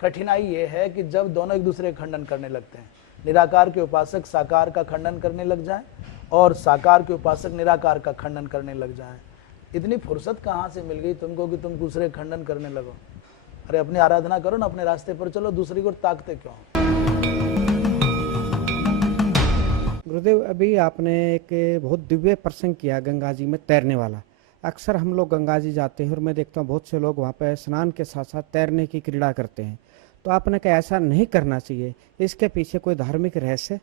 कठिनाई ये है कि जब दोनों एक दूसरे का खंडन करने लगते हैं, निराकार के उपासक साकार का खंडन करने लग जाएं और साकार के उपासक निराकार का खंडन करने लग जाएं, इतनी फुर्सत कहाँ से मिल गई तुमको कि तुम दूसरे खंडन करने लगो? अरे अपनी आराधना करो ना, अपने रास्ते पर चलो, दूसरी को ताकते क्यों? गुरुदेव, अभी आपने एक बहुत दिव्य प्रसंग किया गंगा जी में तैरने वाला। अक्सर हम लोग गंगा जी जाते हैं और मैं देखता हूँ बहुत से लोग वहाँ पर स्नान के साथ साथ तैरने की क्रीड़ा करते हैं। तो आपने कहा ऐसा नहीं करना चाहिए, इसके पीछे कोई धार्मिक रहस्य?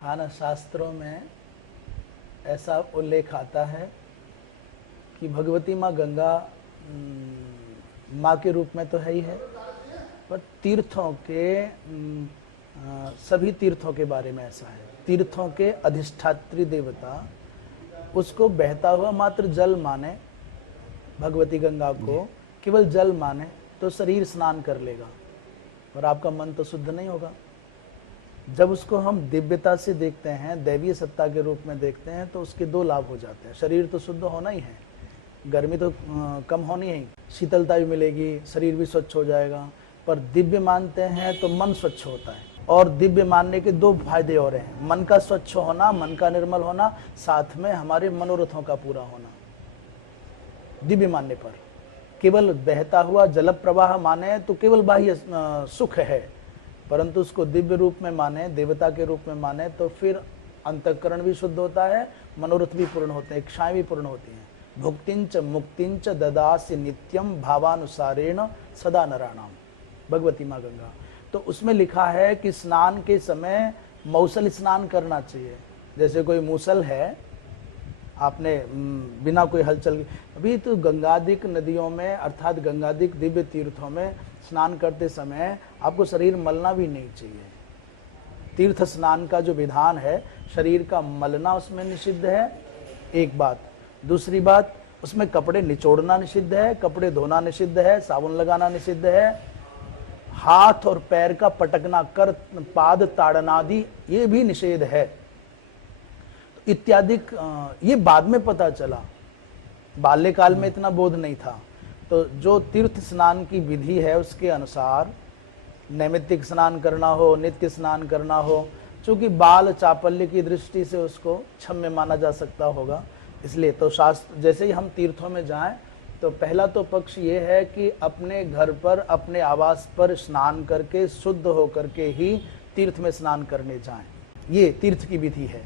हाँ ना, शास्त्रों में ऐसा उल्लेख आता है कि भगवती माँ गंगा माँ के रूप में तो है ही है, पर तीर्थों के सभी तीर्थों के बारे में ऐसा है, तीर्थों के अधिष्ठात्री देवता उसको बहता हुआ मात्र जल माने, भगवती गंगा को केवल जल माने तो शरीर स्नान कर लेगा और आपका मन तो शुद्ध नहीं होगा। जब उसको हम दिव्यता से देखते हैं, दैवीय सत्ता के रूप में देखते हैं, तो उसके दो लाभ हो जाते हैं। शरीर तो शुद्ध होना ही है, गर्मी तो कम होनी है, शीतलता भी मिलेगी, शरीर भी स्वच्छ हो जाएगा। पर दिव्य मानते हैं तो मन स्वच्छ होता है, और दिव्य मानने के दो फायदे और हैं, मन का स्वच्छ होना, मन का निर्मल होना, साथ में हमारे मनोरथों का पूरा होना। दिव्य मानने पर केवल बहता हुआ जल प्रवाह माने तो केवल बाह्य सुख है, परंतु उसको दिव्य रूप में माने, देवता के रूप में माने, तो फिर अंतःकरण भी शुद्ध होता है, मनोरथ भी पूर्ण होते हैं, इच्छाएं भी पूर्ण होती हैं। भुक्तिंच मुक्तिंच ददासि नित्यम भावानुसारेण सदा नराणाम, भगवती माँ गंगा। तो उसमें लिखा है कि स्नान के समय मौसल स्नान करना चाहिए। जैसे कोई मूसल है, आपने बिना कोई हलचल, अभी तो गंगादिक नदियों में अर्थात गंगादिक दिव्य तीर्थों में स्नान करते समय आपको शरीर मलना भी नहीं चाहिए। तीर्थ स्नान का जो विधान है, शरीर का मलना उसमें निषिद्ध है, एक बात। दूसरी बात, उसमें कपड़े निचोड़ना निषिद्ध है, कपड़े धोना निषिद्ध है, साबुन लगाना निषिद्ध है, हाथ और पैर का पटकना, कर पाद ताड़नादि ये भी निषेध है इत्यादि। ये बाद में पता चला, बाल्यकाल में इतना बोध नहीं था। तो जो तीर्थ स्नान की विधि है उसके अनुसार नैमित्तिक स्नान करना हो, नित्य स्नान करना हो, चूंकि बाल चापल्य की दृष्टि से उसको क्षम्य माना जा सकता होगा, इसलिए तो शास्त्र, जैसे ही हम तीर्थों में जाएं तो पहला तो पक्ष ये है कि अपने घर पर, अपने आवास पर स्नान करके शुद्ध होकर के ही तीर्थ में स्नान करने जाएं। ये तीर्थ की विधि है।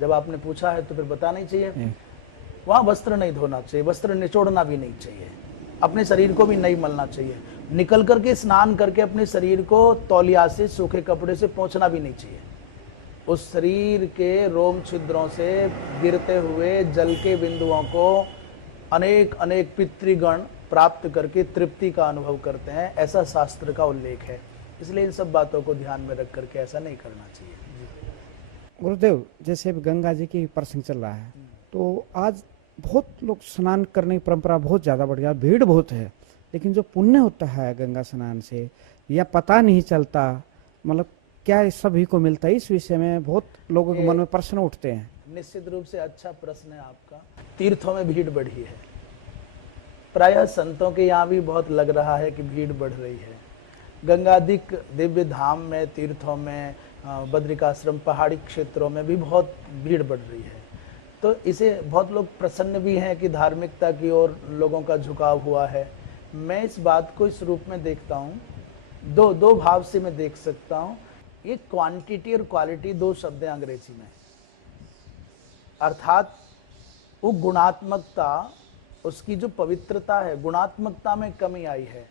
जब आपने पूछा है तो फिर बताना ही चाहिए। वहां वस्त्र नहीं धोना चाहिए, वस्त्र निचोड़ना भी नहीं चाहिए, अपने शरीर को भी नहीं मलना चाहिए, निकल करके स्नान करके अपने शरीर को तौलिया से, सूखे कपड़े से पोंछना भी नहीं चाहिए। उस शरीर के रोम छिद्रों से गिरते हुए जल के बिंदुओं को अनेक अनेक पितृगण प्राप्त करके तृप्ति का अनुभव करते हैं, ऐसा शास्त्र का उल्लेख है। इसलिए इन सब बातों को ध्यान में रख करके ऐसा नहीं करना चाहिए। गुरुदेव, जैसे अब गंगा जी की प्रसंग चल रहा है, तो आज बहुत लोग स्नान करने की परंपरा बहुत ज़्यादा बढ़ गया, भीड़ बहुत है, लेकिन जो पुण्य होता है गंगा स्नान से या पता नहीं चलता, मतलब क्या सभी को मिलता है? इस विषय में बहुत लोगों के मन में प्रश्न उठते हैं। निश्चित रूप से अच्छा प्रश्न है आपका। तीर्थों में भीड़ बढ़ी है, प्रायः संतों के यहाँ भी बहुत लग रहा है कि भीड़ बढ़ रही है। गंगादिक दिव्य धाम में, तीर्थों में, बद्रिकाश्रम पहाड़ी क्षेत्रों में भी बहुत भीड़ बढ़ रही है। तो इसे बहुत लोग प्रसन्न भी हैं कि धार्मिकता की ओर लोगों का झुकाव हुआ है। मैं इस बात को इस रूप में देखता हूँ, दो भाव से मैं देख सकता हूँ। ये क्वांटिटी और क्वालिटी दो शब्द हैं अंग्रेजी में, अर्थात वो गुणात्मकता, उसकी जो पवित्रता है, गुणात्मकता में कमी आई है।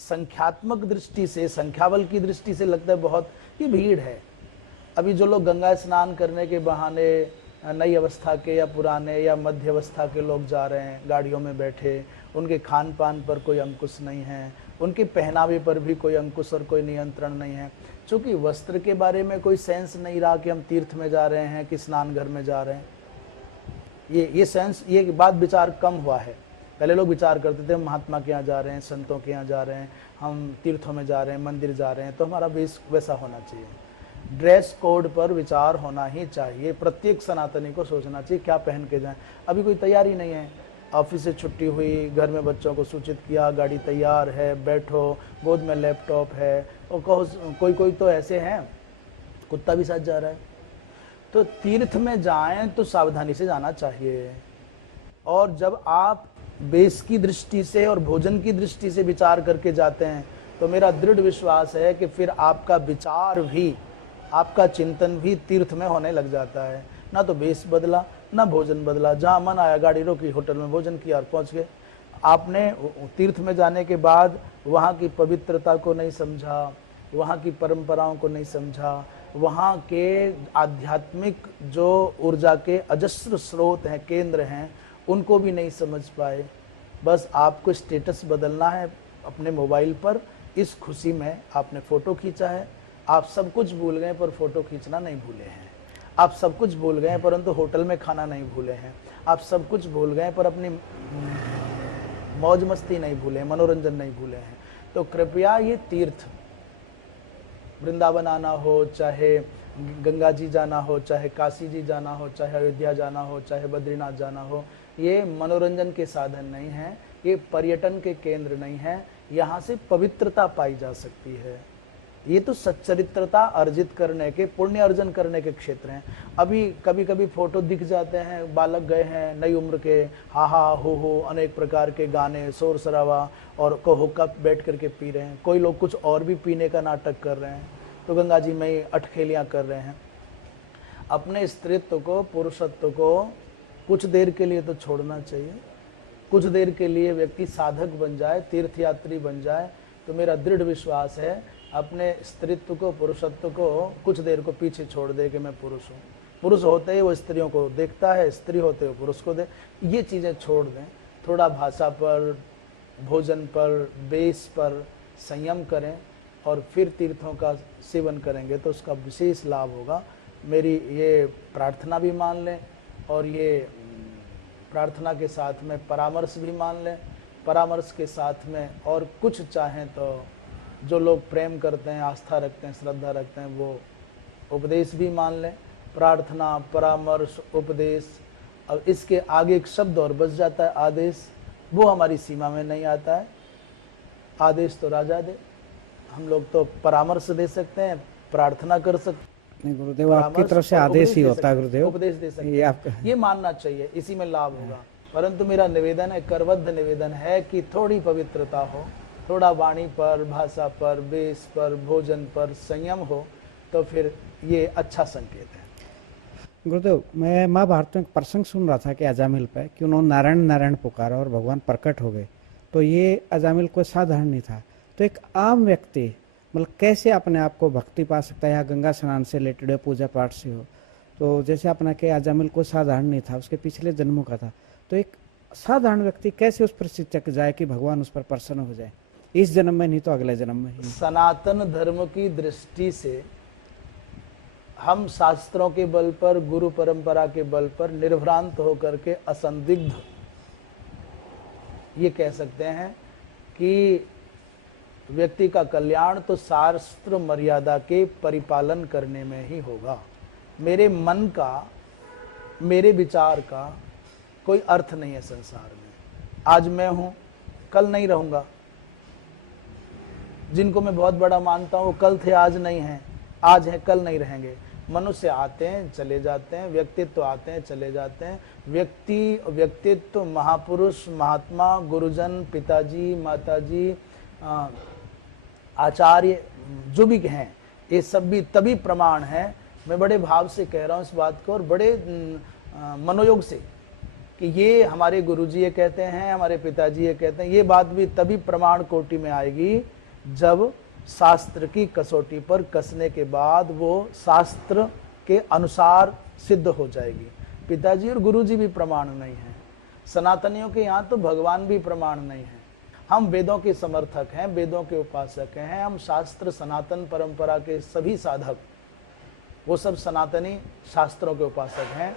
संख्यात्मक दृष्टि से, संख्याबल की दृष्टि से लगता है बहुत ही भीड़ है। अभी जो लोग गंगा स्नान करने के बहाने नई अवस्था के या पुराने या मध्य अवस्था के लोग जा रहे हैं, गाड़ियों में बैठे, उनके खान पान पर कोई अंकुश नहीं है, उनके पहनावे पर भी कोई अंकुश और कोई नियंत्रण नहीं है। चूँकि वस्त्र के बारे में कोई सेंस नहीं रहा कि हम तीर्थ में जा रहे हैं कि स्नान घर में जा रहे हैं, ये सेंस, ये बात विचार कम हुआ है। पहले लोग विचार करते थे महात्मा के यहाँ जा रहे हैं, संतों के यहाँ जा रहे हैं, हम तीर्थों में जा रहे हैं, मंदिर जा रहे हैं, तो हमारा वेश वैसा होना चाहिए। ड्रेस कोड पर विचार होना ही चाहिए, प्रत्येक सनातनी को सोचना चाहिए क्या पहन के जाएं। अभी कोई तैयारी नहीं है, ऑफिस से छुट्टी हुई, घर में बच्चों को सूचित किया, गाड़ी तैयार है, बैठो, गोद में लैपटॉप है, और कोई कोई तो ऐसे हैं कुत्ता भी साथ जा रहा है। तो तीर्थ में जाएं तो सावधानी से जाना चाहिए। और जब आप बेस की दृष्टि से और भोजन की दृष्टि से विचार करके जाते हैं तो मेरा दृढ़ विश्वास है कि फिर आपका विचार भी, आपका चिंतन भी तीर्थ में होने लग जाता है। ना तो बेस बदला, ना भोजन बदला, जहाँ मन आया गाड़ी रोकी, होटल में भोजन किया और पहुँच गए। आपने तीर्थ में जाने के बाद वहाँ की पवित्रता को नहीं समझा, वहाँ की परंपराओं को नहीं समझा, वहाँ के आध्यात्मिक जो ऊर्जा के अजस्र स्रोत हैं, केंद्र हैं, उनको भी नहीं समझ पाए। बस आपको स्टेटस बदलना है अपने मोबाइल पर, इस खुशी में आपने फ़ोटो खींचा है। आप सब कुछ भूल गए पर फ़ोटो खींचना नहीं भूले हैं। आप सब कुछ भूल गए परंतु होटल में खाना नहीं भूले हैं। आप सब कुछ भूल गए पर अपनी मौज मस्ती नहीं भूले, मनोरंजन नहीं भूले हैं। तो कृपया ये तीर्थ, वृंदावन आना हो, चाहे गंगा जी जाना हो, चाहे काशी जी जाना हो, चाहे अयोध्या जाना हो, चाहे बद्रीनाथ जाना हो, ये मनोरंजन के साधन नहीं हैं, ये पर्यटन के केंद्र नहीं हैं। यहाँ से पवित्रता पाई जा सकती है। ये तो सच्चरित्रता अर्जित करने के, पुण्य अर्जन करने के क्षेत्र हैं। अभी कभी कभी फोटो दिख जाते हैं, बालक गए हैं नई उम्र के, हा हा हो अनेक प्रकार के गाने, शोर शराबा, और को हुक्का बैठ करके पी रहे हैं। कोई लोग कुछ और भी पीने का नाटक कर रहे हैं, तो गंगा जी में ही अटखेलियाँ कर रहे हैं। अपने स्त्रीत्व को, पुरुषत्व को कुछ देर के लिए तो छोड़ना चाहिए। कुछ देर के लिए व्यक्ति साधक बन जाए, तीर्थयात्री बन जाए, तो मेरा दृढ़ विश्वास है अपने स्त्रीत्व को, पुरुषत्व को कुछ देर को पीछे छोड़ दे कि मैं पुरुष हूँ। पुरुष होते ही वो स्त्रियों को देखता है, स्त्री होते हुए पुरुष को दे, ये चीज़ें छोड़ दें। थोड़ा भाषा पर, भोजन पर, बेस पर संयम करें और फिर तीर्थों का सेवन करेंगे तो उसका विशेष लाभ होगा। मेरी ये प्रार्थना भी मान लें और ये प्रार्थना के साथ में परामर्श भी मान लें। परामर्श के साथ में और कुछ चाहें तो जो लोग प्रेम करते हैं, आस्था रखते हैं, श्रद्धा रखते हैं, वो उपदेश भी मान लें। प्रार्थना, परामर्श, उपदेश, अब इसके आगे एक शब्द और बच जाता है आदेश, वो हमारी सीमा में नहीं आता है। आदेश तो राजा दे, हम लोग तो परामर्श दे सकते हैं, प्रार्थना कर सकते नहीं गुरुदेव, आपकी तरफ से आदेश ही होता है गुरुदेव, उपदेश दे सकते हैं, ये मानना चाहिए, इसी में लाभ होगा। परंतु मेरा निवेदन है, करबद्ध निवेदन है कि थोड़ी पवित्रता हो, थोड़ा वाणी पर, भाषा पर, बेस पर, भोजन पर संयम हो, तो फिर ये अच्छा संकेत है। गुरुदेव, मैं महाभारत में एक प्रसंग सुन रहा था कि अजामिल पे, कि उन्होंने नारायण नारायण पुकारा और भगवान प्रकट हो गए। तो ये अजामिल कोई साधारण नहीं था। तो एक आम व्यक्ति मतलब कैसे अपने आप को भक्ति पा सकता है, या गंगा स्नान से रिलेटेड हो, पूजा पाठ से हो। तो जैसे अपना के अजामिल कोई साधारण नहीं था, उसके पिछले जन्मों का था। तो एक साधारण व्यक्ति कैसे उस पर चिपक जाए कि भगवान उस पर प्रसन्न हो जाए, इस जन्म में नहीं तो अगले जन्म में ही। सनातन धर्म की दृष्टि से हम शास्त्रों के बल पर, गुरु परंपरा के बल पर निर्भ्रांत होकर के असंदिग्ध ये कह सकते हैं कि व्यक्ति का कल्याण तो शास्त्र मर्यादा के परिपालन करने में ही होगा। मेरे मन का, मेरे विचार का कोई अर्थ नहीं है संसार में। आज मैं हूं, कल नहीं रहूंगा। जिनको मैं बहुत बड़ा मानता हूं वो कल थे, आज नहीं हैं, आज हैं, कल नहीं रहेंगे। मनुष्य आते हैं, चले जाते हैं, व्यक्तित्व आते हैं, चले जाते हैं। व्यक्तित्व, महापुरुष, महात्मा, गुरुजन, पिताजी, माताजी, आचार्य जो भी हैं, ये सब भी तभी प्रमाण है। मैं बड़े भाव से कह रहा हूँ इस बात को, और बड़े मनोयोग से, कि ये हमारे गुरुजी ये कहते हैं, हमारे पिताजी ये कहते हैं। ये बात भी तभी प्रमाण कोटि में आएगी जब शास्त्र की कसौटी पर कसने के बाद वो शास्त्र के अनुसार सिद्ध हो जाएगी। पिताजी और गुरुजी भी प्रमाण नहीं है। सनातनियों के यहाँ तो भगवान भी प्रमाण नहीं है। हम वेदों के समर्थक हैं, वेदों के उपासक हैं। हम शास्त्र, सनातन परंपरा के सभी साधक, वो सब सनातनी शास्त्रों के उपासक हैं।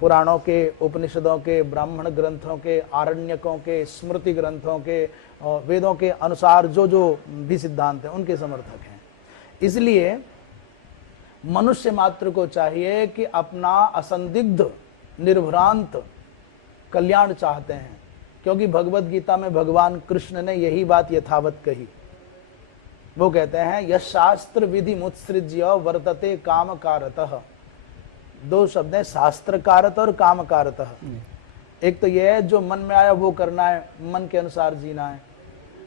पुराणों के, उपनिषदों के, ब्राह्मण ग्रंथों के, आरण्यकों के, स्मृति ग्रंथों के और वेदों के अनुसार जो जो भी सिद्धांत हैं उनके समर्थक हैं। इसलिए मनुष्य मात्र को चाहिए कि अपना असंदिग्ध, निर्भ्रांत कल्याण चाहते हैं, क्योंकि भगवत गीता में भगवान कृष्ण ने यही बात यथावत कही। वो कहते हैं यश शास्त्र विधि मुत्सृज्य वर्तते काम कारतः। दो शब्द है, शास्त्र कारत और काम कारतः। एक तो यह है जो मन में आया वो करना है, मन के अनुसार जीना है,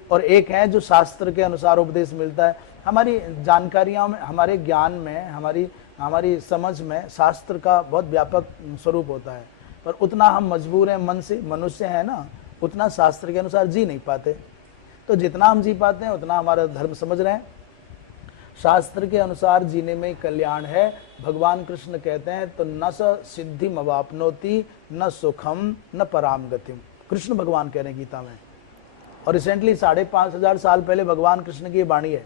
और एक है जो शास्त्र के अनुसार उपदेश मिलता है। हमारी जानकारियों में, हमारे ज्ञान में, हमारी समझ में शास्त्र का बहुत व्यापक स्वरूप होता है, पर उतना हम मजबूर हैं, मन से मनुष्य है ना, उतना शास्त्र के अनुसार जी नहीं पाते। तो जितना हम जी पाते हैं उतना हमारा धर्म समझ रहे हैं। शास्त्र के अनुसार जीने में कल्याण है। भगवान कृष्ण कहते हैं तो न स सिद्धिम अवाप्नोति न सुखम न पराम गतिम। कृष्ण भगवान कह रहे हैं गीता में, और रिसेंटली 5,500 साल पहले भगवान कृष्ण की ये वाणी है।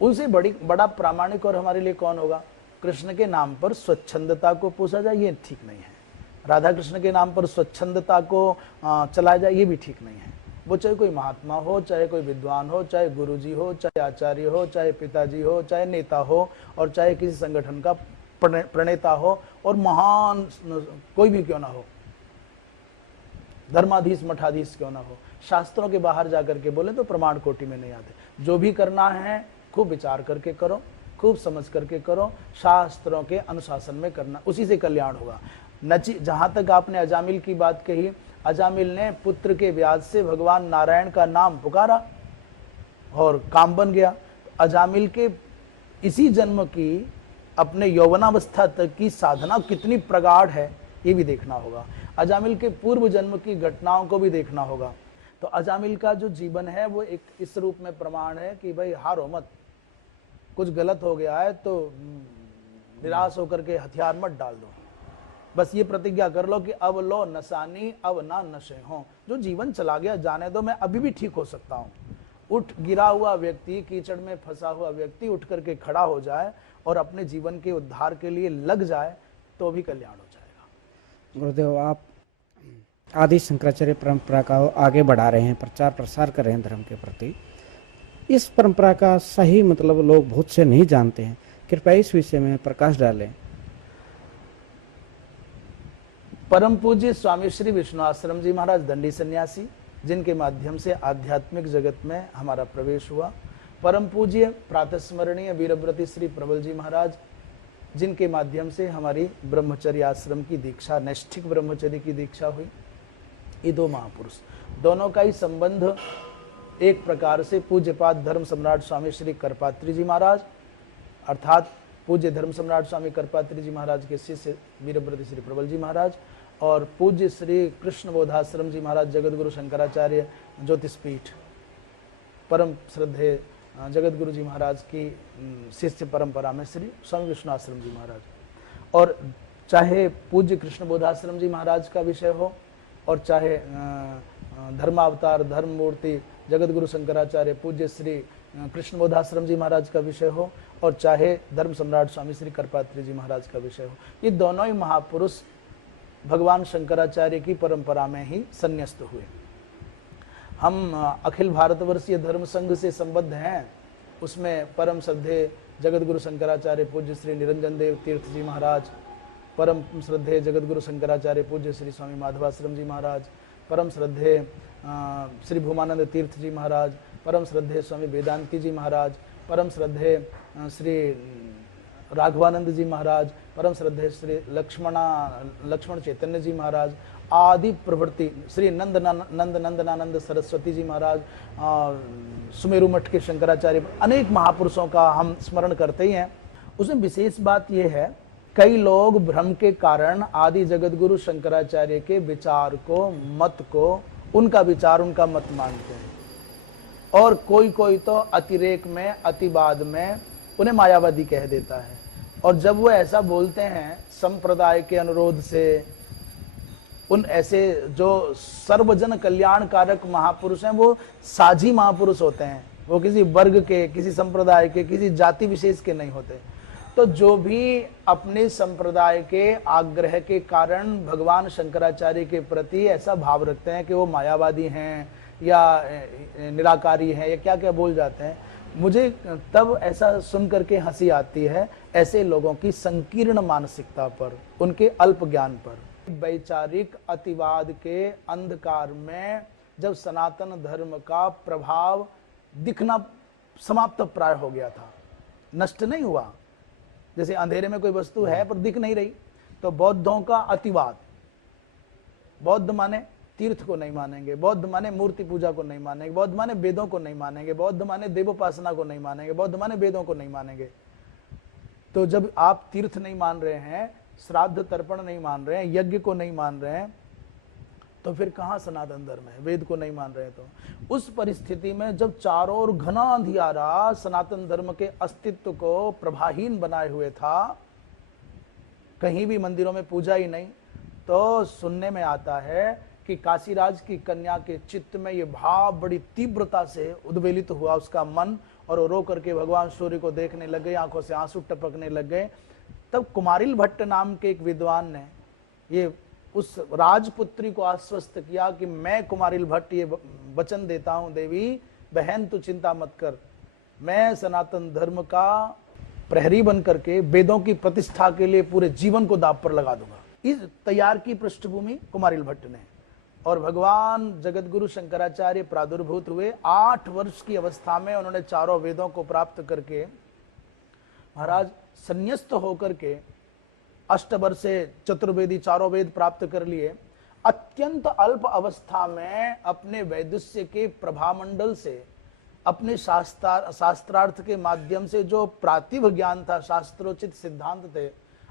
उनसे बड़ा प्रामाणिक और हमारे लिए कौन होगा? कृष्ण के नाम पर स्वच्छंदता को पूछा जाए ये ठीक नहीं है, राधा कृष्ण के नाम पर स्वच्छंदता को चलाया जाए ये भी ठीक नहीं है। वो चाहे कोई महात्मा हो, चाहे कोई विद्वान हो, चाहे गुरुजी हो, चाहे आचार्य हो, चाहे पिताजी हो, चाहे नेता हो, और चाहे किसी संगठन का प्रणेता हो, और महान कोई भी क्यों ना हो, धर्माधीश मठाधीश क्यों ना हो, शास्त्रों के बाहर जाकर के बोले तो प्रमाण कोटि में नहीं आते। जो भी करना है खूब विचार करके करो, खूब समझ करके करो, शास्त्रों के अनुशासन में करना, उसी से कल्याण होगा। जहां तक आपने अजामिल की बात कही, अजामिल ने पुत्र के व्याज से भगवान नारायण का नाम पुकारा और काम बन गया। अजामिल के इसी जन्म की अपने यौवनावस्था तक की साधना कितनी प्रगाढ़ है ये भी देखना होगा। अजामिल के पूर्व जन्म की घटनाओं को भी देखना होगा। तो अजामिल का जो जीवन है वो एक इस रूप में प्रमाण है कि भाई हारो मत, कुछ गलत हो गया है तो निराश होकर के हथियार मत डाल दो, बस ये प्रतिज्ञा कर लो कि अब लो नसानी अब ना नशे हो, जो जीवन चला गया जाने दो, मैं अभी भी ठीक हो सकता हूँ। उठ गिरा हुआ व्यक्ति, कीचड़ में फंसा हुआ व्यक्ति उठ करके खड़ा हो जाए और अपने जीवन के उद्धार के लिए लग जाए तो भी कल्याण हो जाएगा। गुरुदेव, आप आदि शंकराचार्य परंपरा का आगे बढ़ा रहे हैं, प्रचार प्रसार कर रहे हैं धर्म के प्रति। इस परंपरा का सही मतलब लोग बहुत से नहीं जानते हैं, कृपया इस विषय में प्रकाश डालें। परम पूज्य स्वामी श्री विष्णु आश्रम जी महाराज दंडी सन्यासी, जिनके माध्यम से आध्यात्मिक जगत में हमारा प्रवेश हुआ। परम पूज्य प्रातस्मरणीय वीरव्रती श्री प्रबल जी महाराज, जिनके माध्यम से हमारी ब्रह्मचर्य आश्रम की दीक्षा, नैष्ठिक ब्रह्मचर्य की दीक्षा हुई। ये दो महापुरुष, दोनों का ही संबंध एक प्रकार से पूज्यपाद धर्म सम्राट स्वामी श्री करपात्री जी महाराज अर्थात पूज्य धर्म सम्राट स्वामी करपात्री जी महाराज के शिष्य वीरव्रती श्री प्रबल जी महाराज और पूज्य श्री कृष्ण बोधाश्रम जी महाराज जगतगुरु शंकराचार्य ज्योतिषपीठ परम श्रद्धेय जगतगुरु जी महाराज की शिष्य परंपरा में श्री स्वामी विष्णु आश्रम जी महाराज, और चाहे पूज्य कृष्ण बोधाश्रम जी महाराज का विषय हो और चाहे धर्मावतार धर्म मूर्ति जगतगुरु शंकराचार्य पूज्य श्री कृष्ण बोधाश्रम जी महाराज का विषय हो और चाहे धर्म सम्राट स्वामी श्री करपात्री जी महाराज का विषय हो, ये दोनों ही महापुरुष भगवान शंकराचार्य की परंपरा में ही संन्यस्त हुए। हम अखिल भारतवर्षीय धर्म संघ से संबद्ध हैं, उसमें परम श्रद्धेय जगतगुरु शंकराचार्य पूज्य श्री निरंजन देव तीर्थ जी महाराज, परम श्रद्धेय जगतगुरु शंकराचार्य पूज्य श्री स्वामी माधवाश्रम जी महाराज, परम श्रद्धेय श्री भूमानंद तीर्थ जी महाराज, परम श्रद्धेय स्वामी वेदांती जी महाराज, परम श्रद्धेय श्री राघवानंद जी महाराज, परम श्रद्धेय श्री लक्ष्मण चैतन्य जी महाराज आदि प्रवृत्ति, श्री नंदनानंद सरस्वती जी महाराज, सुमेरु मठ के शंकराचार्य, अनेक महापुरुषों का हम स्मरण करते ही हैं। उसमें विशेष बात यह है, कई लोग भ्रम के कारण आदि जगतगुरु शंकराचार्य के विचार को, मत को, उनका विचार उनका मत मानते हैं, और कोई तो अतिरेक में, अतिवाद में उन्हें मायावादी कह देता है। और जब वो ऐसा बोलते हैं संप्रदाय के अनुरोध से, उन ऐसे जो सर्वजन कल्याणकारक महापुरुष हैं वो साझी महापुरुष होते हैं, वो किसी वर्ग के, किसी संप्रदाय के, किसी जाति विशेष के नहीं होते। तो जो भी अपने संप्रदाय के आग्रह के कारण भगवान शंकराचार्य के प्रति ऐसा भाव रखते हैं कि वो मायावादी हैं या निराकारी हैं या क्या क्या बोल जाते हैं, मुझे तब ऐसा सुन करके हंसी आती है ऐसे लोगों की संकीर्ण मानसिकता पर, उनके अल्प ज्ञान पर। वैचारिक अतिवाद के अंधकार में जब सनातन धर्म का प्रभाव दिखना समाप्त प्राय हो गया था, नष्ट नहीं हुआ, जैसे अंधेरे में कोई वस्तु है पर दिख नहीं रही, तो बौद्धों का अतिवाद, बौद्ध माने तीर्थ को नहीं मानेंगे, बौद्ध माने मूर्ति पूजा को नहीं मानेंगे, बौद्ध माने वेदों को नहीं मानेंगे, बौद्ध माने देवोपासना को नहीं मानेंगे, बौद्ध माने वेदों को नहीं मानेंगे। तो जब आप तीर्थ नहीं मान रहे हैं, श्राद्ध तर्पण नहीं मान रहे हैं, यज्ञ को नहीं मान रहे हैं, तो फिर कहाँ सनातन धर्म है? वेद को नहीं मान रहे हैं। तो उस परिस्थिति में जब चारों ओर घना अंधियारा सनातन धर्म के अस्तित्व को प्रभाहीन बनाए हुए था, कहीं भी मंदिरों में पूजा ही नहीं, तो सुनने में आता है कि काशीराज की कन्या के चित्त में ये भाव बड़ी तीव्रता से उद्वेलित हुआ उसका मन, और रो करके भगवान सूर्य को देखने लग गए, आंखों से आंसू टपकने लग गए। तब कुमारिल भट्ट नाम के एक विद्वान ने ये उस राजपुत्री को आश्वस्त किया कि मैं कुमारिल भट्ट ये वचन देता हूं, देवी बहन तू चिंता मत कर, मैं सनातन धर्म का प्रहरी बन करके वेदों की प्रतिष्ठा के लिए पूरे जीवन को दांव पर लगा दूंगा। इस तैयार की पृष्ठभूमि कुमारिल भट्ट ने, और भगवान जगतगुरु शंकराचार्य प्रादुर्भूत हुए। 8 वर्ष की अवस्था में उन्होंने चारों वेदों को प्राप्त करके महाराज संन्यस्त होकर के अष्टवर्षे चतुर्वेदी चारों वेद प्राप्त कर लिए। अत्यंत अल्प अवस्था में अपने वैदुष्य के प्रभामंडल से, अपने शास्त्रार्थ के माध्यम से जो प्रातिभ ज्ञान था, शास्त्रोचित सिद्धांत थे,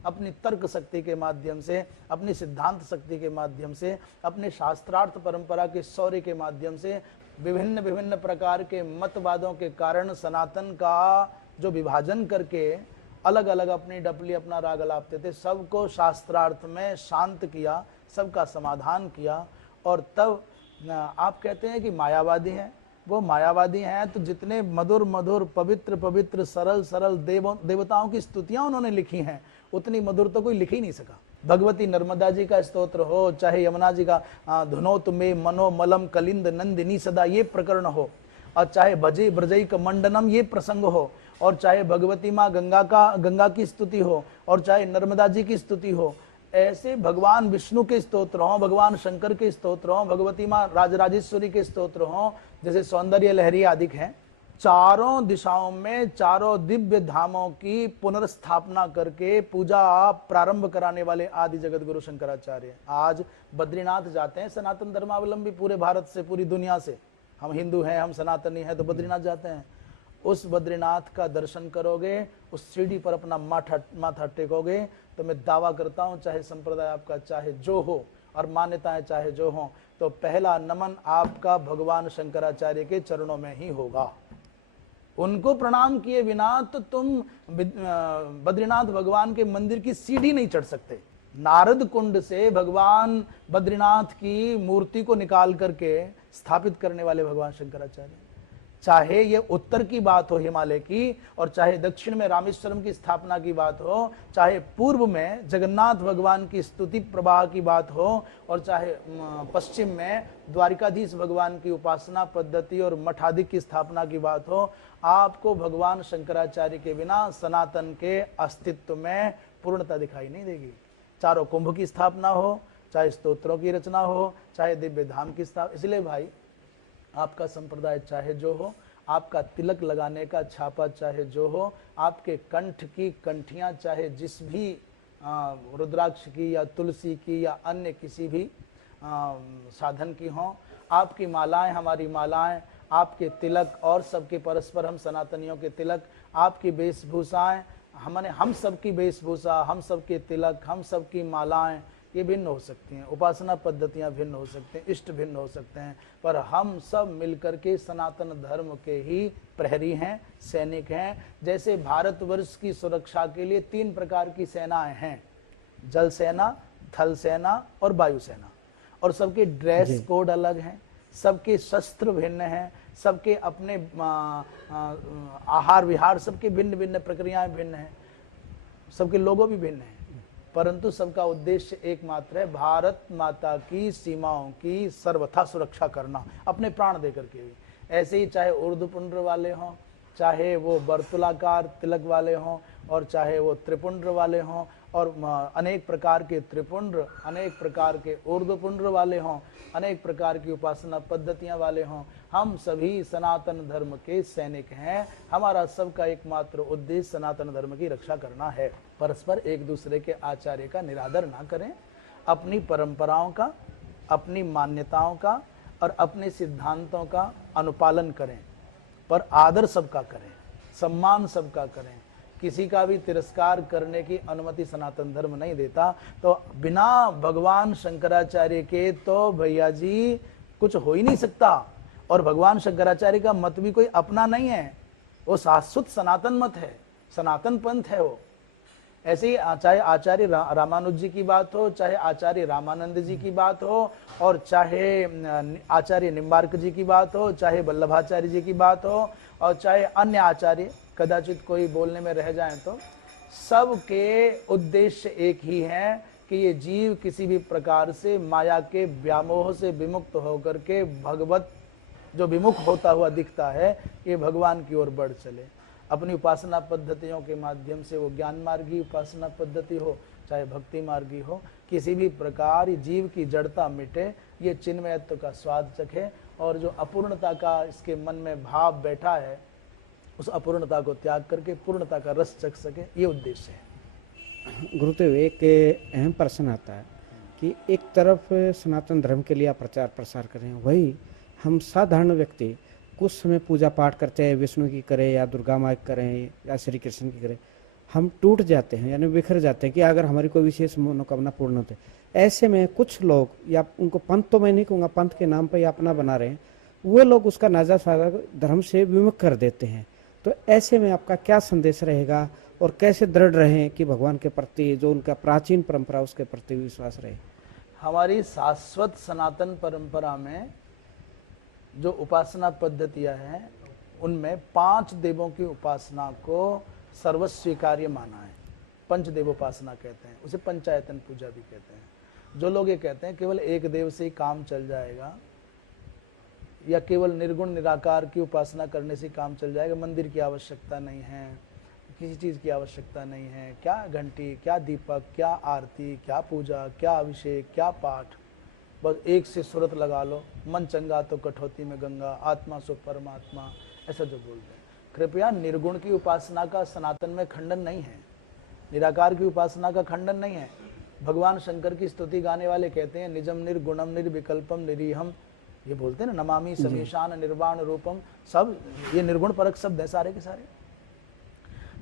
अपनी तर्क शक्ति के माध्यम से, अपनी सिद्धांत शक्ति के माध्यम से, अपने शास्त्रार्थ परंपरा के शौर्य के माध्यम से, विभिन्न विभिन्न प्रकार के मतवादों के कारण सनातन का जो विभाजन करके अलग अलग अपनी डपली अपना राग अलापते थे, सबको शास्त्रार्थ में शांत किया, सबका समाधान किया। और तब आप कहते हैं कि मायावादी हैं, वो मायावादी हैं तो जितने मधुर मधुर पवित्र पवित्र सरल सरल देवताओं की स्तुतियां उन्होंने लिखी हैं, उतनी मधुर तो कोई लिख ही नहीं सका। भगवती नर्मदा जी का स्तोत्र हो, चाहे यमुना जी का धुनोत में मनो मलम कलिंद नंदिनी सदा ये प्रकरण हो, और चाहे भजे ब्रजई का मंडनम ये प्रसंग हो, और चाहे भगवती माँ गंगा की स्तुति हो, और चाहे नर्मदा जी की स्तुति हो, ऐसे भगवान विष्णु के स्तोत्र हों, भगवान शंकर के स्तोत्र हों, भगवती माँ राजराजेश्वरी के स्तोत्र हों, जैसे सौंदर्य लहरी आदि हैं, चारों दिशाओं में चारों दिव्य धामों की पुनर्स्थापना करके पूजा प्रारंभ कराने वाले आदि जगत गुरु शंकराचार्य आज बद्रीनाथ जाते हैं। सनातन धर्मावलंबी पूरे भारत से, पूरी दुनिया से, हम हिंदू हैं, हम सनातनी हैं, तो बद्रीनाथ जाते हैं। उस बद्रीनाथ का दर्शन करोगे, उस सीढ़ी पर अपना माथा टेकोगे, तो मैं दावा करता हूं, चाहे संप्रदाय आपका चाहे जो हो और मान्यताएं चाहे जो हो, तो पहला नमन आपका भगवान शंकराचार्य के चरणों में ही होगा। उनको प्रणाम किए बिना तो तुम बद्रीनाथ भगवान के मंदिर की सीढ़ी नहीं चढ़ सकते। नारद कुंड से भगवान बद्रीनाथ की मूर्ति को निकाल करके स्थापित करने वाले भगवान शंकराचार्य, चाहे ये उत्तर की बात हो हिमालय की, और चाहे दक्षिण में रामेश्वरम की स्थापना की बात हो, चाहे पूर्व में जगन्नाथ भगवान की स्तुति प्रवाह की बात हो, और चाहे पश्चिम में द्वारिकाधीश भगवान की उपासना पद्धति और मठाधिक की स्थापना की बात हो, आपको भगवान शंकराचार्य के बिना सनातन के अस्तित्व में पूर्णता दिखाई नहीं देगी। चारों कुंभ की स्थापना हो, चाहे स्तोत्रों की रचना हो, चाहे दिव्य धाम की स्थापना। इसलिए भाई, आपका संप्रदाय चाहे जो हो, आपका तिलक लगाने का छापा चाहे जो हो, आपके कंठ की कंठियां चाहे जिस भी रुद्राक्ष की या तुलसी की या अन्य किसी भी साधन की हों, आपकी मालाएं हमारी मालाएं, आपके तिलक और सबके परस्पर हम सनातनियों के तिलक, आपकी वेशभूषाएं हमने, हम सबकी वेशभूषा, हम सबके तिलक, हम सबकी मालाएं, ये भिन्न हो सकती हैं, उपासना पद्धतियां भिन्न हो सकते हैं, इष्ट भिन्न हो सकते हैं, पर हम सब मिलकर के सनातन धर्म के ही प्रहरी हैं, सैनिक हैं। जैसे भारतवर्ष की सुरक्षा के लिए 3 प्रकार की सेनाएं हैं, जल सेना, थल सेना और वायु सेना, और सबके ड्रेस कोड अलग हैं, सबके शस्त्र भिन्न हैं, सबके अपने आहार विहार सबके भिन्न भिन्न प्रक्रियाएं भिन्न हैं, सबके लोगो भी भिन्न हैं, परंतु सबका उद्देश्य एकमात्र है, भारत माता की सीमाओं की सर्वथा सुरक्षा करना, अपने प्राण देकर के भी। ऐसे ही चाहे ऊर्ध्वपुंड्र वाले हों, चाहे वो वर्तुलाकार तिलक वाले हों, और चाहे वो त्रिपुंड्र वाले हों, और अनेक प्रकार के त्रिपुंड्र, अनेक प्रकार के ऊर्ध्वपुंड्र वाले हों, अनेक प्रकार की उपासना पद्धतियां वाले हों, हम सभी सनातन धर्म के सैनिक हैं। हमारा सबका एकमात्र उद्देश्य सनातन धर्म की रक्षा करना है। परस्पर एक दूसरे के आचार्य का निरादर ना करें, अपनी परंपराओं का, अपनी मान्यताओं का और अपने सिद्धांतों का अनुपालन करें, पर आदर सबका करें, सम्मान सबका करें। किसी का भी तिरस्कार करने की अनुमति सनातन धर्म नहीं देता। तो बिना भगवान शंकराचार्य के तो भैया जी कुछ हो ही नहीं सकता। और भगवान शंकराचार्य का मत भी कोई अपना नहीं है, वो शाश्वत सनातन मत है, सनातन पंथ है वो। ऐसे ही चाहे आचार्य रामानुज जी की बात हो, चाहे आचार्य रामानंद जी की बात हो, और चाहे आचार्य निम्बार्क जी की बात हो, चाहे वल्लभाचार्य जी की बात हो, और चाहे अन्य आचार्य कदाचित कोई बोलने में रह जाए, तो सबके उद्देश्य एक ही है कि ये जीव किसी भी प्रकार से माया के व्यामोह से विमुक्त होकर के भगवत जो विमुख होता हुआ दिखता है, ये भगवान की ओर बढ़ चले। अपनी उपासना पद्धतियों के माध्यम से, वो ज्ञान मार्गी उपासना पद्धति हो चाहे भक्ति मार्गी हो, किसी भी प्रकार जीव की जड़ता मिटे, ये चिन्मयत्व का स्वाद चखे, और जो अपूर्णता का इसके मन में भाव बैठा है, उस अपूर्णता को त्याग करके पूर्णता का रस चख सके, ये उद्देश्य है। गुरुदेव, एक अहम प्रश्न आता है कि एक तरफ सनातन धर्म के लिए आप प्रचार प्रसार करें, वही हम साधारण व्यक्ति कुछ समय पूजा पाठ करते हैं, विष्णु की करें या दुर्गा माँ की करें या श्री कृष्ण की करें, हम टूट जाते हैं, यानी बिखर जाते हैं कि अगर हमारी कोई विशेष मनोकामना पूर्ण होती है। ऐसे में कुछ लोग, या उनको पंथ तो मैं नहीं कहूँगा, पंथ के नाम पर या अपना बना रहे हैं, वो लोग उसका नाजायज फायदा धर्म से विमुख कर देते हैं। तो ऐसे में आपका क्या संदेश रहेगा, और कैसे दृढ़ रहें कि भगवान के प्रति जो उनका प्राचीन परंपरा उसके प्रति विश्वास रहे? हमारी शाश्वत सनातन परंपरा में जो उपासना पद्धतियां हैं, उनमें 5 देवों की उपासना को सर्वस्वीकार्य माना है। पंचदेवोपासना कहते हैं उसे, पंचायतन पूजा भी कहते हैं। जो लोग ये कहते हैं केवल एक देव से ही काम चल जाएगा, या केवल निर्गुण निराकार की उपासना करने से काम चल जाएगा, मंदिर की आवश्यकता नहीं है, किसी चीज़ की आवश्यकता नहीं है, क्या घंटी, क्या दीपक, क्या आरती, क्या पूजा, क्या अभिषेक, क्या पाठ, बस एक से सुरत लगा लो, मन चंगा तो कठौती में गंगा, आत्मा सो परमात्मा, ऐसा जो बोल रहे हैं। कृपया निर्गुण की उपासना का सनातन में खंडन नहीं है, निराकार की उपासना का खंडन नहीं है। भगवान शंकर की स्तुति गाने वाले कहते हैं निजम निर्गुणम निर्विकल्पम निरीहम, ये बोलते हैं ना, नमामि समीशान निर्वाण रूपम, सब ये निर्गुण परक शब्द है सारे के सारे।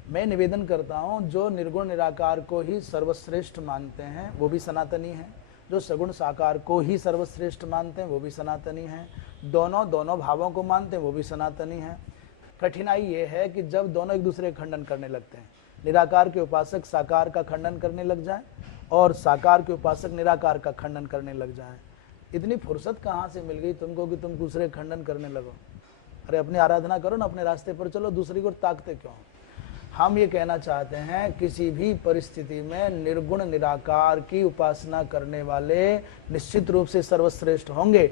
मैं निवेदन करता हूँ, जो निर्गुण निराकार को ही सर्वश्रेष्ठ मानते हैं वो भी सनातनी हैं, जो सगुण साकार को ही सर्वश्रेष्ठ मानते हैं वो भी सनातनी हैं, दोनों भावों को मानते हैं वो भी सनातनी हैं। कठिनाई ये है कि जब दोनों एक दूसरे का खंडन करने लगते हैं, निराकार के उपासक साकार का खंडन करने लग जाए और साकार के उपासक निराकार का खंडन करने लग जाए, इतनी फुर्सत कहाँ से मिल गई तुमको कि तुम दूसरे खंडन करने लगो? अरे अपनी आराधना करो ना, अपने रास्ते पर चलो, दूसरी को ताकते क्यों? हम ये कहना चाहते हैं, किसी भी परिस्थिति में निर्गुण निराकार की उपासना करने वाले निश्चित रूप से सर्वश्रेष्ठ होंगे,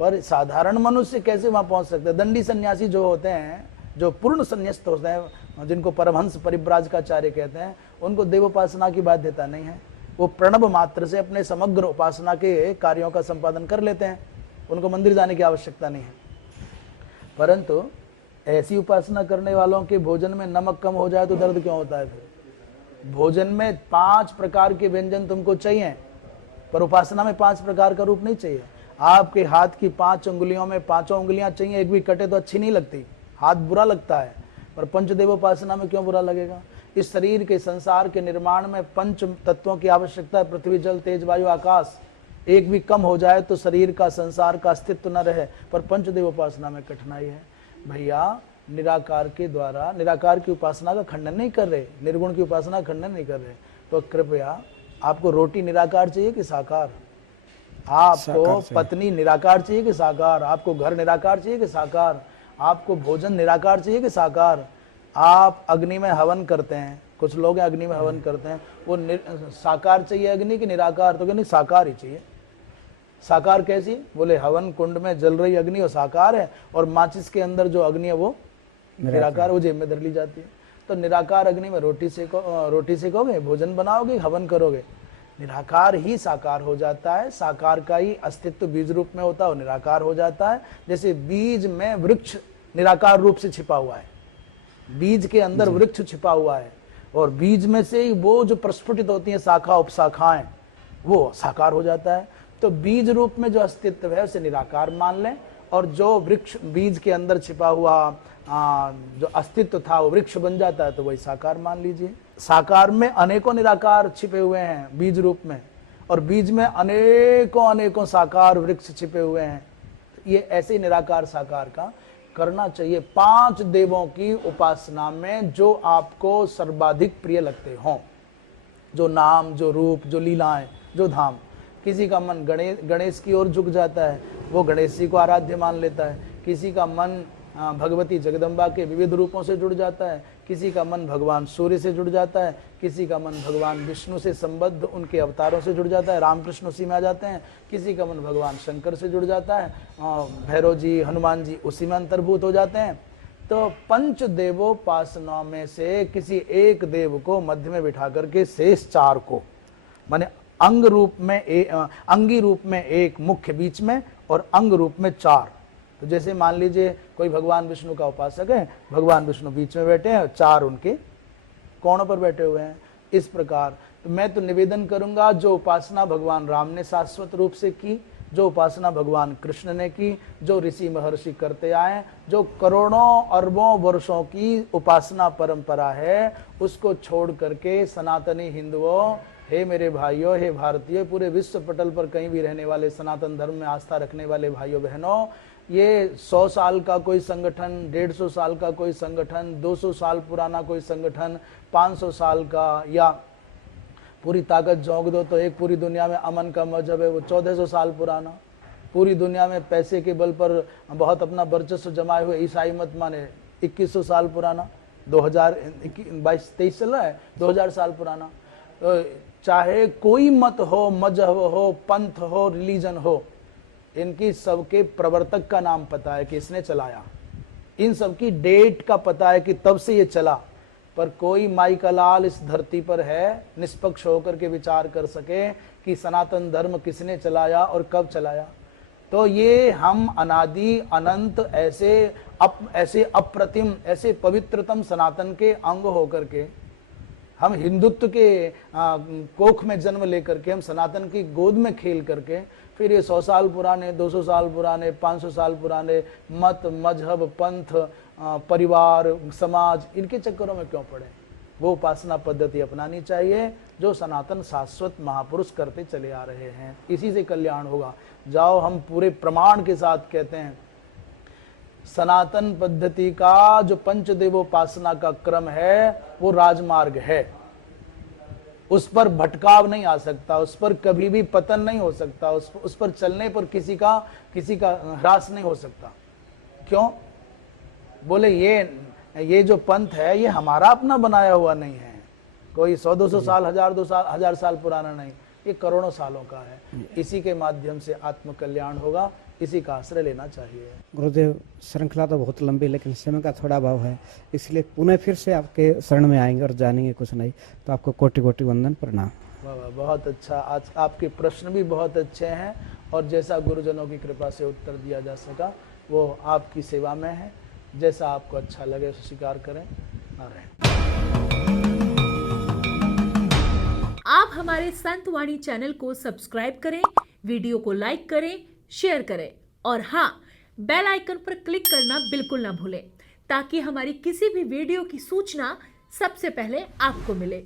पर साधारण मनुष्य कैसे वहां पहुंच सकते हैं? दंडी सन्यासी जो होते हैं, जो पूर्ण संन्यास्त होते हैं, जिनको परमहंस परिव्राजकाचार्य कहते हैं, उनको देवोपासना की बाध्यता नहीं है। वो प्रणव मात्र से अपने समग्र उपासना के कार्यों का संपादन कर लेते हैं, उनको मंदिर जाने की आवश्यकता नहीं है। परंतु ऐसी उपासना करने वालों के भोजन में नमक कम हो जाए तो दर्द क्यों होता है? फिर भोजन में 5 प्रकार के व्यंजन तुमको चाहिए, पर उपासना में 5 प्रकार का रूप नहीं चाहिए। आपके हाथ की 5 उंगलियों में 5 उंगलियां चाहिए, एक भी कटे तो अच्छी नहीं लगती, हाथ बुरा लगता है। पर पंचदेवोपासना में क्यों बुरा लगेगा? इस शरीर के संसार के निर्माण में 5 तत्वों की आवश्यकता है, पृथ्वी जल तेज वायु आकाश। एक भी कम हो जाए तो शरीर का संसार का अस्तित्व न रहे, पर पंचदेवोपासना में कठिनाई है। भैया निराकार के द्वारा निराकार की उपासना का खंडन नहीं कर रहे, निर्गुण की उपासना का खंडन नहीं कर रहे, तो कृपया आपको रोटी निराकार चाहिए कि साकार? आपको पत्नी निराकार चाहिए कि साकार? आपको घर निराकार चाहिए कि साकार? आपको भोजन निराकार चाहिए कि साकार? आप अग्नि में हवन करते हैं, कुछ लोग अग्नि में हवन करते हैं, वो साकार चाहिए अग्नि की निराकार? तो नहीं, साकार ही चाहिए। साकार कैसी? बोले हवन कुंड में जल रही अग्नि वो साकार है, और माचिस के अंदर जो अग्नि है वो निराकार, वो जेब में धर ली जाती है। तो निराकार अग्नि में रोटी सेकोगे, भोजन बनाओगे, हवन करोगे, निराकार ही साकार हो जाता है। साकार का ही अस्तित्व बीज रूप में होता है, वो निराकार हो जाता है। जैसे बीज में वृक्ष निराकार रूप से छिपा हुआ है, बीज के अंदर वृक्ष छिपा हुआ है, और बीज में से ही वो जो प्रस्फुटित होती है शाखा उपशाखाएं, वो साकार हो जाता है। तो बीज रूप में जो अस्तित्व है उसे निराकार मान लें, और जो वृक्ष बीज के अंदर छिपा हुआ जो अस्तित्व था वो वृक्ष बन जाता है, तो वही साकार मान लीजिए। साकार में अनेकों निराकार छिपे हुए हैं बीज रूप में, और बीज में अनेकों साकार वृक्ष छिपे हुए हैं। ये ऐसे निराकार साकार का करना चाहिए 5 देवों की उपासना में जो आपको सर्वाधिक प्रिय लगते हों, जो नाम, जो रूप, जो लीलाएं, जो धाम। किसी का मन गणेश की ओर झुक जाता है, वो गणेश जी को आराध्य मान लेता है। किसी का मन भगवती जगदम्बा के विविध रूपों से जुड़ जाता है, किसी का मन भगवान सूर्य से जुड़ जाता है, किसी का मन भगवान विष्णु से संबद्ध उनके अवतारों से जुड़ जाता है, रामकृष्ण उसी में आ जाते हैं। किसी का मन भगवान शंकर से जुड़ जाता है, भैरव जी, हनुमान जी उसी में अंतर्भूत हो जाते हैं। तो 5 देवोपासना में से किसी एक देव को मध्य में बिठा करके शेष 4 को, माने अंग रूप में अंगी रूप में 1 मुख्य बीच में, और अंग रूप में 4। तो जैसे मान लीजिए कोई भगवान विष्णु का उपासक है, भगवान विष्णु बीच में बैठे हैं, 4 उनके कोणों पर बैठे हुए हैं। इस प्रकार मैं तो निवेदन करूंगा, जो उपासना भगवान राम ने शाश्वत रूप से की, जो उपासना भगवान कृष्ण ने की, जो ऋषि महर्षि करते आए, जो करोड़ों अरबों वर्षों की उपासना परंपरा है, उसको छोड़ करके सनातनी हिंदुओं, हे मेरे भाइयों, हे भारतीय, पूरे विश्व पटल पर कहीं भी रहने वाले सनातन धर्म में आस्था रखने वाले भाइयों बहनों, ये 100 साल का कोई संगठन, 150 साल का कोई संगठन, 200 साल पुराना कोई संगठन, 500 साल का, या पूरी ताकत झोंक दो तो एक पूरी दुनिया में अमन का मजहब है वो 1400 साल पुराना, पूरी दुनिया में पैसे के बल पर बहुत अपना वर्चस्व जमाए हुए ईसाई मत माने 2100 साल पुराना, 2022-23 चल रहा है, 2000 साल पुराना। तो चाहे कोई मत हो, मजहब हो, पंथ हो, रिलीजन हो, इनकी सबके प्रवर्तक का नाम पता है कि इसने चलाया, इन सबकी डेट का पता है कि तब से ये चला, पर कोई माई का लाल इस धरती पर है निष्पक्ष होकर के विचार कर सके कि सनातन धर्म किसने चलाया और कब चलाया। तो ये हम अनादि अनंत ऐसे अप्रतिम, ऐसे पवित्रतम सनातन के अंग होकर के, हम हिंदुत्व के कोख में जन्म लेकर के, हम सनातन की गोद में खेल करके फिर ये 100 साल पुराने, 200 साल पुराने, 500 साल पुराने मत, मजहब, पंथ, परिवार, समाज, इनके चक्करों में क्यों पड़े। वो उपासना पद्धति अपनानी चाहिए जो सनातन शाश्वत महापुरुष करते चले आ रहे हैं, इसी से कल्याण होगा। जाओ, हम पूरे प्रमाण के साथ कहते हैं, सनातन पद्धति का जो पंचदेवोपासना का क्रम है वो राजमार्ग है, उस पर भटकाव नहीं आ सकता, उस पर कभी भी पतन नहीं हो सकता, उस पर चलने पर किसी का ह्रास नहीं हो सकता। क्यों? बोले ये जो पंथ है ये हमारा अपना बनाया हुआ नहीं है, कोई 100-200 साल, 1000 साल पुराना नहीं, ये करोड़ों सालों का है। इसी के माध्यम से आत्म कल्याण होगा, इसी का आश्रय लेना चाहिए। गुरुदेव, श्रृंखला तो बहुत लंबी, लेकिन समय का थोड़ा अभाव है, इसलिए पुनः फिर से आपके शरण में आएंगे और जानेंगे कुछ नहीं। तो आपको कोटि कोटि वंदन, प्रणाम। वाह, बहुत अच्छा। आज आपके प्रश्न भी बहुत अच्छे हैं, और जैसा गुरुजनों की कृपा से उत्तर दिया जा सका वो आपकी सेवा में है। जैसा आपको अच्छा लगे उसे स्वीकार करें। नारायण। आप हमारे संत वाणी चैनल को सब्सक्राइब करें, वीडियो को लाइक करें, शेयर करें, और हाँ, बेल आइकन पर क्लिक करना बिल्कुल ना भूलें, ताकि हमारी किसी भी वीडियो की सूचना सबसे पहले आपको मिले।